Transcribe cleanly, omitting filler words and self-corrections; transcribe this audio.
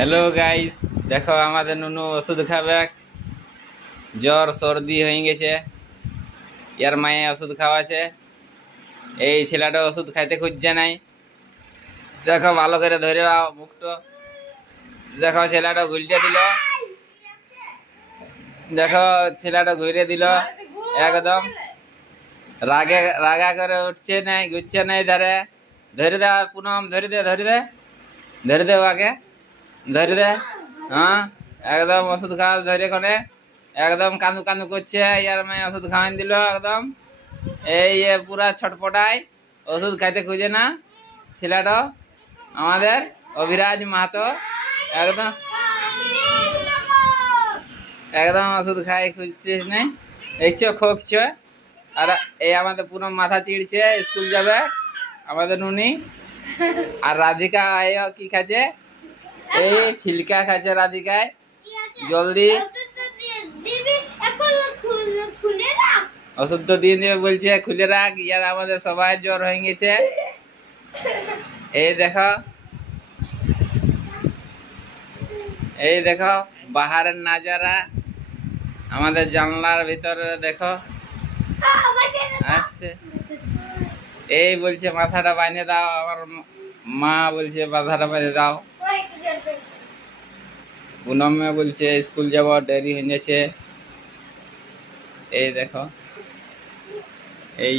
Hello guys, দেখো আমাদের নুনু ওষুধ খাবে। জ্বর সর্দি হয়ে গেছে, ইয়ার মায়ে ওষুধ খাওয়াছে। এই ছেলেটা ওষুধ খাইতে খুঁজছে নাই। দেখো ভালো করে ধরে রাও মুখটা। দেখো ছেলেটা ঘুরতে দিল, দেখো ছেলেটা ঘুরে দিল একদম। রাগা করে উঠছে নাই, ঘুরছে নাই। ধরে দে পুনম, ধরে দে ধরে দে ওকে, ধরে দে। হ্যাঁ, একদম ওষুধ খাওয়া ধরে কোনে একদম কান্দু কান্দু করছে। ইয়ার মেয়ে ওষুধ খাওয়াই দিল একদম। এই পুরা ছটপটাই, ওষুধ খাইতে খুঁজে না ছেলেটা আমাদের অভিরাজ মাহাতো। একদম একদম ওষুধ খাই খুঁজছিস নাই, দেখছো খোকছ। আর এই আমাদের পুরো মাথা চিড়ছে, স্কুল যাবে আমাদের নুনি। আর রাধিকা কি খাচ্ছে? এই ছিলকা খাচ্ছে রাধিকায়। জলদি ওষুধ তো দিয়ে দেবে বলছে, খুলে রাখ। ইয়ার আমাদের সবাই জ্বর হয়ে গেছে। এই দেখো বাহারের নাজারা, আমাদের জানলার ভিতরে দেখো আসছে। এই বলছে মাথাটা বাঁধে দাও, আমার মা বলছে মাথাটা বাঁধে দাও। পুনমে বলছে স্কুল যাব, দেরি হয়ে যাচ্ছে। এই দেখো এই